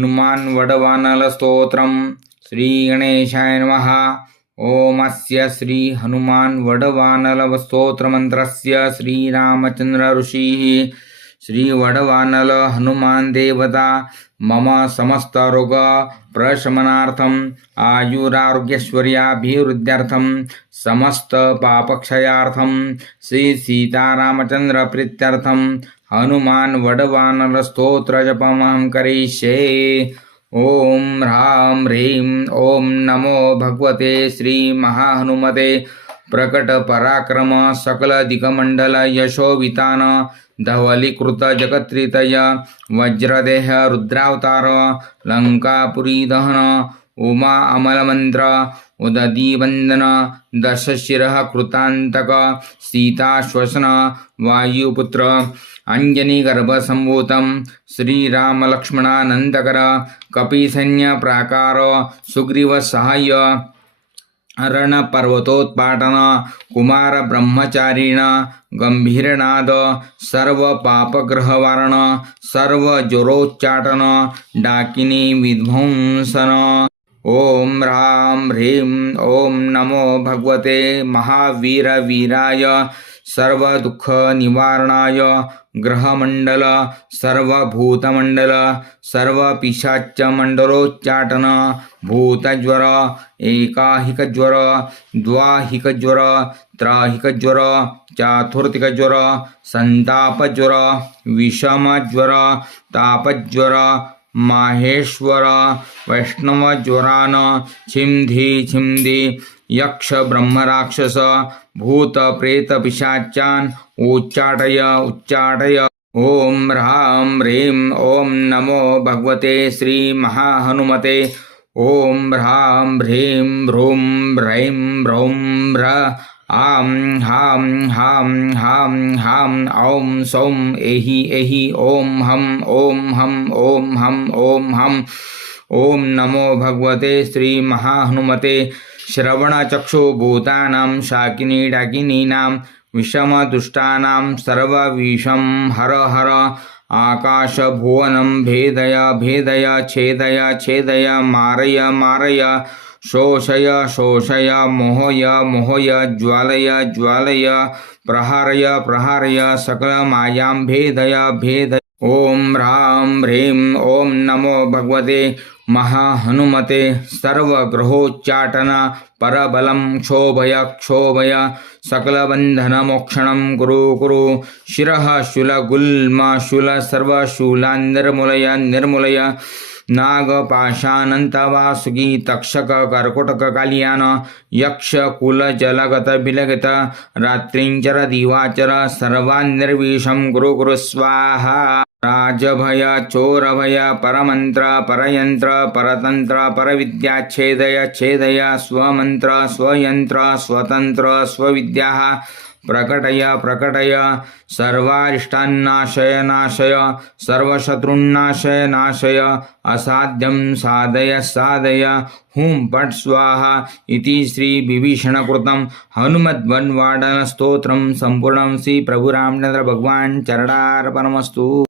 हनुमान् वडवानलस्तोत्रम्। श्रीगणेशाय नमः। ओमस्य श्री हनुमान् वडवानलस्तोत्रमन्त्रस्य श्रीरामचन्द्र ऋषिः। श्रीवडवानल हनुमान् देवता, मम समस्तरोग प्रशमनार्थम् आयुरारोग्यश्वर्याभिवृद्ध्यर्थं समस्तपापक्षयार्थं श्रीसीतारामचन्द्रप्रीत्यर्थं हनुमान् वडवानलस्तोत्रजपमहं करिष्ये। ॐ ह्रां ह्रीं, ॐ नमो भगवते श्रीमहाहनुमते। प्रकटपराक्रम धवलीकृत जगत्रितय, वज्रदेह रुद्रावतार लङ्कापुरीदहन उमा अमलमन्त्र उददीवन्दन दशशिरः कृतान्तक, सीताश्वसन, वायुपुत्र, अञ्जनीगर्भसम्भूतं, श्रीरामलक्ष्मणानन्दकर कपिसैन्यप्राकार सुग्रीवसहाय्य अरणपर्वतोत्पाटन कुमारब्रह्मचारिण, गम्भीरनाद सर्वपापग्रहवारण सर्वज्वरोच्चाटन, डाकिनी विध्वंसन। ॐ ह्रां ह्रीं ॐ नमो भगवते महावीरवीराय, सर्वदुःखनिवारणाय ग्रहमण्डल सर्वभूतमण्डल सर्वपिशाच्यमण्डलोच्चाटन भूतज्वर, एकाहिकज्वर, द्वाहिकज्वर, त्राहिकज्वर चातुर्थिकज्वर सन्तापज्वर विषमज्वर, तापज्वर माहेश्वर, वैष्णवज्वरान, छिंधी छिंधी यक्ष, ब्रह्मराक्षस, भूत, प्रेत, पिशाचान, उच्चाटय उच्चाटय। ओम ह्रां ह्रीं, ओम नमो भगवते श्रीमहाहनुमते ॐ ह्रां ह्रीं ह्रूं ह्रैं ह्रौं ह्र आं हाँ हाँ हाँ हाँ ॐ सौं एहि एहि, ॐ हं ॐ हं ॐ हं ॐ हं। ॐ नमो भगवते श्रीमहाहनुमते श्रवणचक्षुभूतानां शाकिनी डाकिनीनां विषमदुष्टानां सर्वविषं हर हर आकाशभुवनं भेदय भेदय छेदय छेदय मारय मारय शोषय शोषय मोहय मोहय ज्वालय ज्वालय प्रहारय प्रहारय सकलमायां भेदय भेदय। ॐ ह्रां ह्रीं ॐ नमो भगवते महाहनुमते सर्वग्रहोच्चाटन, परबलं क्षोभय क्षोभय, सकलबन्धनमोक्षणं कुरु कुरु, शिरः सर्वशूलान् निर्मूलय, नागपाशानन्तवासुकी, तक्षक, कर्कोटक, कालियान यक्ष कुल जलगत बिलगत रात्रिञ्चर दिवाचर सर्वान् निर्विषं कुरु कुरु, स्वाहा। राजभय, चोरभय, परमन्त्र, परयन्त्र, परतन्त्र, परविद्या, छेदय छेदय, स्वमन्त्र, स्वयन्त्र, स्वतन्त्र, स्वविद्याः, प्रकटय प्रकटय सर्वारिष्टान्नाशय नाशय सर्वशत्रुन्नाशय नाशय असाध्यं साधय साधय, हुं पट स्वाहा इति श्रीविभीषणकृतं हनुमद्वन्वाडनस्तोत्रं सम्पूर्णं श्रीप्रभुरामचन्द्र भगवान् चरणार्पणमस्तु।